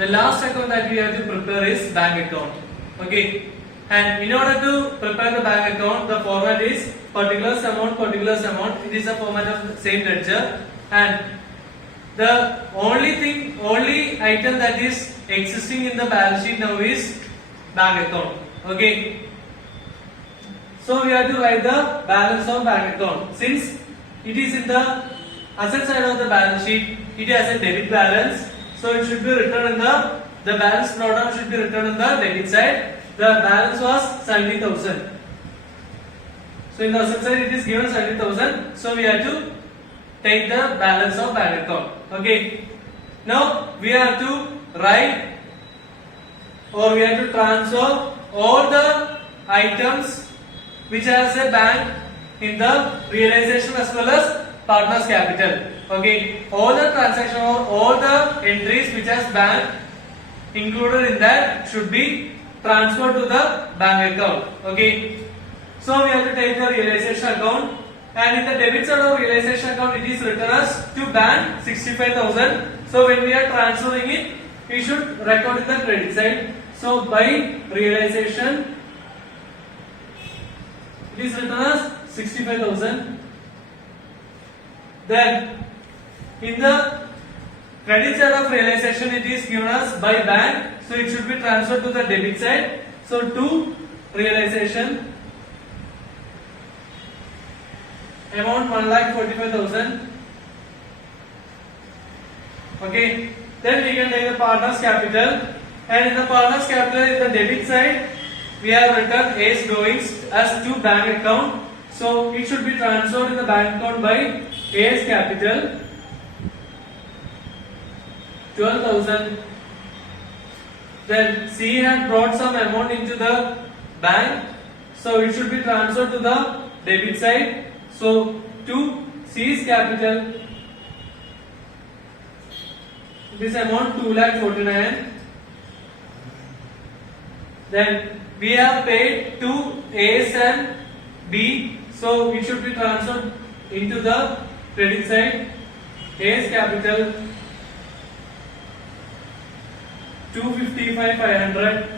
the last account that we have to prepare is bank account. Okay, and in order to prepare the bank account, the format is particulars amount, particulars amount. It is a format of the same ledger, and the only item that is existing in the balance sheet now is bank account. Okay, so we have to write the balance of bank account. Since it is in the asset side of the balance sheet, it has a debit balance, so it should be written in the balance drawdown should be written on the debit side. The balance was 70,000. So in the asset side it is given 70,000. So we have to take the balance of bank account. Okay. Now we have to write, or we have to transfer all the items which has a bank in the realization as well as partners capital. Okay, all the transaction or all the entries which has bank included in that should be transferred to the bank account. Okay, so we have to take the realization account, and in the debit side of realization account it is written as to bank 65,000. So when we are transferring it, we should record in the credit side. So by realization it is written as 65,000. Then in the credit side of realization it is given as by bank, so it should be transferred to the debit side. So to realization amount 1,45,000. Okay, then we can take the partners capital, and in the partners capital in the debit side we have written A's goings as to bank account, so it should be transferred in the bank account by A's capital 12,000. Then C had brought some amount into the bank, so it should be transferred to the debit side. So to C's capital, this amount 2,49,000. Then we have paid to A's and B, so it should be transferred into the credit side. A's capital 255,500,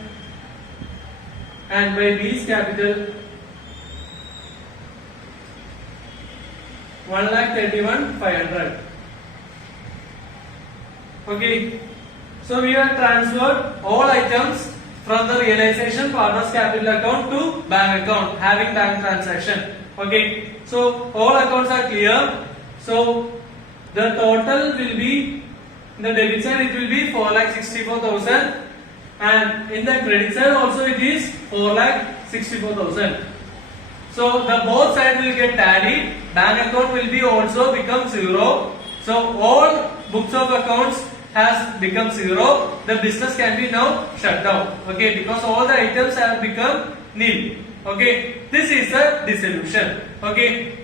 and by B's capital 1,31,500. Okay, so we have transferred all items from the realization partners capital account to bank account having bank transaction. Okay, so all accounts are clear. So the total will be, in the debit side it will be 4,64,000, and in the credit side also it is 4,64,000. So the both sides will get tallied. Bank account will be also become zero. So all books of accounts has become zero. The business can be now shut down. Okay, because all the items have become nil. Okay, this is a dissolution. Okay,